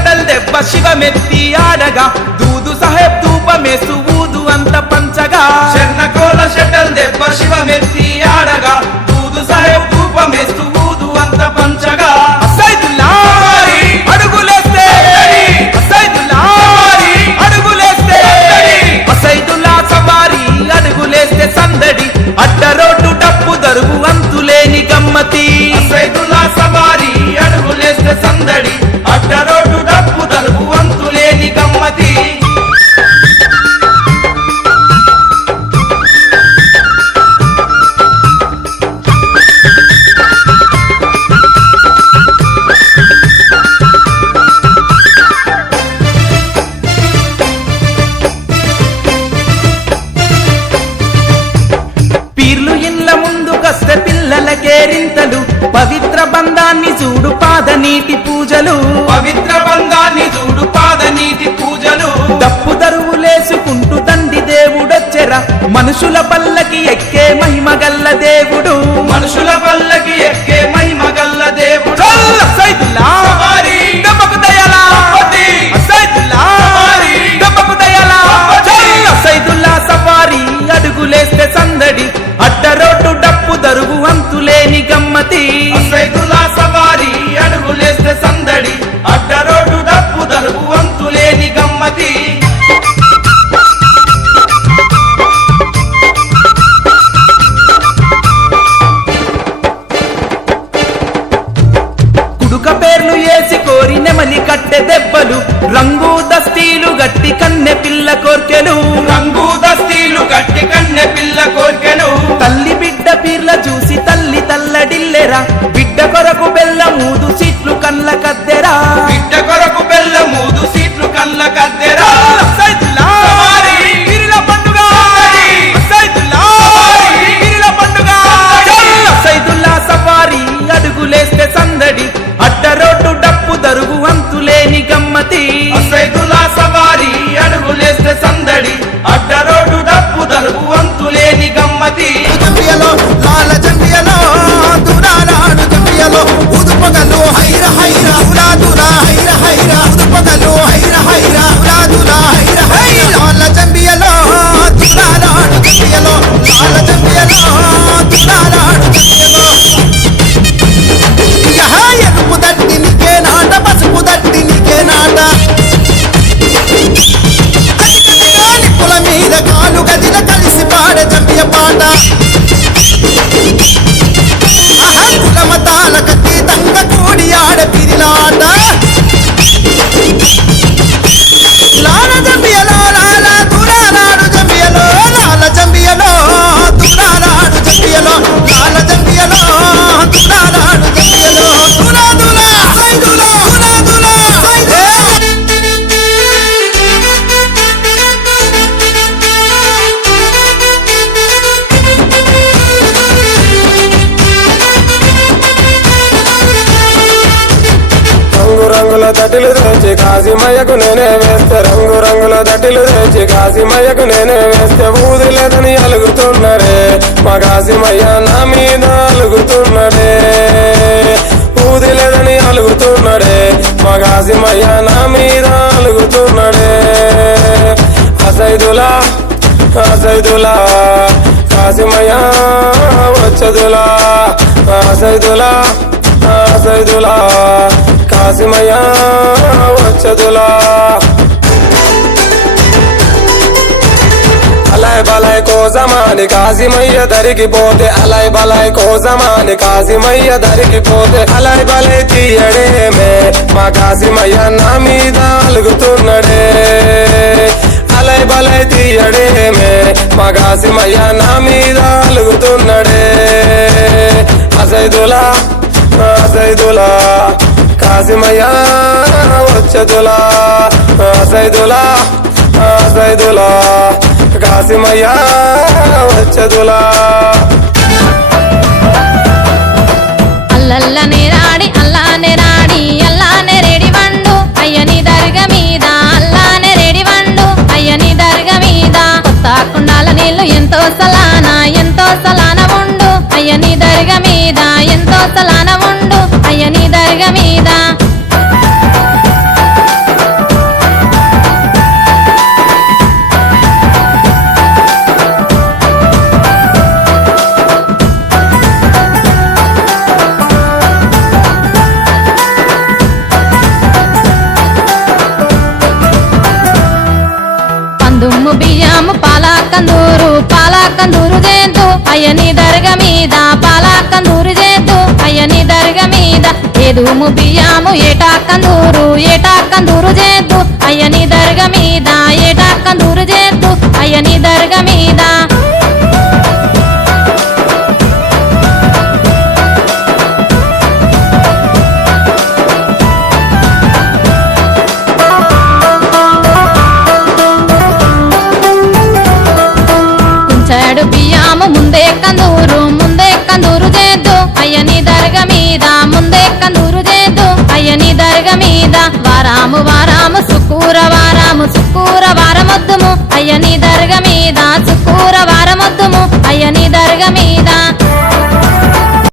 shuttle దెబ్బ శివమెత్తి ఆడగా దూదు సాహెబ్ ధూపమేసు ఊదు అంత పంచగా శర్ణకోల షటల్ దెబ్బ శివమెత్తి ఆడగా దూదు సాహెబ్ ధూపమేసు ఊదు అంత పంచగా అసైదుల్లా అడుగులేస్తే అసైదుల్లా అడుగులేస్తే అసైదుల్లా సవారి అడుగులేస్తే సందడి అడ్డ రోడ్డు డప్పు దరువు అంతులేని గమ్మతి అసైదుల్లా సవారి అడుగులేస్తే సందడి అడ్డ రోడ్డు డప్పు దరువు అంతులేని గమ్మతి పిల్లలకేరింతలు పవిత్ర బంధాన్ని చూడు పాదనీటి పూజలు పవిత్ర బంధాన్ని చూడు పాదనీటి పూజలు డప్పు దరువులేసుకుంటూ తండ్రి దేవుడొచ్చెరా మనుషుల పల్లకి ఎక్కే మహిమగల్ల దేవుడు మనుషుల పల్లకి ఎక్కే మహిమగల్ల దేవుడు సైదుల్లా దెబ్బకు దయలా సైదుల్లా దెబ్బకు దయలా సైదుల్లా సవారి అడుగులేస్తే సందడి అడ్డ రోడ్డు డప్పు దరువు అంతులేని గమ్మతి సైదుల్లా సవారి అడుగులేస్తే సందడి అడ్డ రోడ్డు డప్పు దరువు అంతులేని గమ్మతి కుడుక పేర్లు ఏసి కోరి నెమలి కట్టె దెబ్బలు రంగు దస్తీలు గట్టి కన్నె పిల్ల కోర్కెలు రంగు దస్తీలు గట్టి కన్నె పిల్ల కోర్కెలు తల్లి బిడ్డ పీర్ల చూసి తల్లి తల్లడిల్లెరా బిడ్డ కొరకు బెల్ల మూదు సీట్లు కళ్ళ కద్దెరా బిడ్డ కొరకు బెల్ల మూదు సీట్లు కళ్ళ కద్దెరా సైదుల్లా పీర్ల పండుగ సైదుల్లా పీర్ల పండుగ సైదుల్లా సవారి అడుగులేస్తే సందడి అడ్డ రోడ్డు డప్పు దరువు అంతులేని గమ్మతి సైదుల్లా సవారి అడుగులేస్తే సందడి అడ్డ రోడ్డు డప్పు దరువు అంతులేని గమ్మతి లాల జంబియలో దురాలాడు జంబియలో ఉదుపగలు హైర హైర ఉలాదురా హైర హైర ఉదుపగలు హైర హైర ఉలాదురా హైర హైర లాల జంబియలో దురాలాడు జంబియలో లాల జంబియలో దురాలాడు జంబియలో యహ ఎరుపు దట్టి నీకే నాట పసుపు దట్టి నీకే నాట నిప్పుల మీద కాలు గదిల కలిసి పాడే జంబియ పాట కులమతాల కతీతంగ కూడి ఆడ పిరిలాట లాల జంబియలో లాల దురాలాడు జంబియలో లాల జంబియలో దురాలాడు జంబియలో లాల జంబియలో దురాలాడు జంబియలో దులా దులా సైదులా దులా దులా రంగుల దటిలు తెచ్చి కాశీమయ్యకు నేనే వేస్తే రంగు రంగుల దటిలు తెచ్చి కాశీమయ్యకు నేనే వేస్తే ఊదిలేదని అలుగుతున్నరే మా కాశీమయ్య నా మీద అలుగుతున్నడే ఊదిలేదని అలుగుతున్నడే మా కాశీమయ్య నా మీద అలుగుతున్నడే అసైదులా అసైదులా కాశీమయ్య వచ్చదులా అసైదులా అసైదులా కాశీమయ్య వచ్చదులా అలై బలై కోసమాని కాశీమయ్య దరికిపోతే అలై బలై కోసమాని కాశీమయ్య దరికిపోతే అలై బలై తీయడేమే మా కాశీమయ్య నా మీద అలుగుతున్నడే అలై బలై తీయడేమే మా కాశీమయ్య నా మీద అలుగుతున్నడే అసైదులా అసైదులా కాశీమయ్య వచ్చదులా అసైదులా అసైదులా కాశీమయ్య వచ్చదులా అల్లల్లనే రాడి అల్లానే రాడి అల్లానే రెడి వండు అయ్యని దర్గ మీద అల్లానే రెడి వండు అయ్యని దర్గ మీద కొత్త కుండాల నీళ్లు ఎంతో సలాన ఉండు అయ్యని దర్గ మీద ఎంతో సలాన ఉండు అయ్యని దర్గ మీద పాల కందూరు చేద్దు అయ్యని దర్గ మీద పాల కందూరు చేద్దు అయ్యని దర్గ మీద ఏదుము బియ్యము ఏటా కందూరు చేద్దు అయ్యని దర్గ మీద ఏటా కందూరు చేద్దు అయ్యని దర్గ మీద కుంచెడు బియ్యము ముందే కందూరు చేద్దు అయ్యని దర్గ మీద ముందే కందూరు చేద్దు అయ్యని దర్గ మీద వారాము శుక్రవారము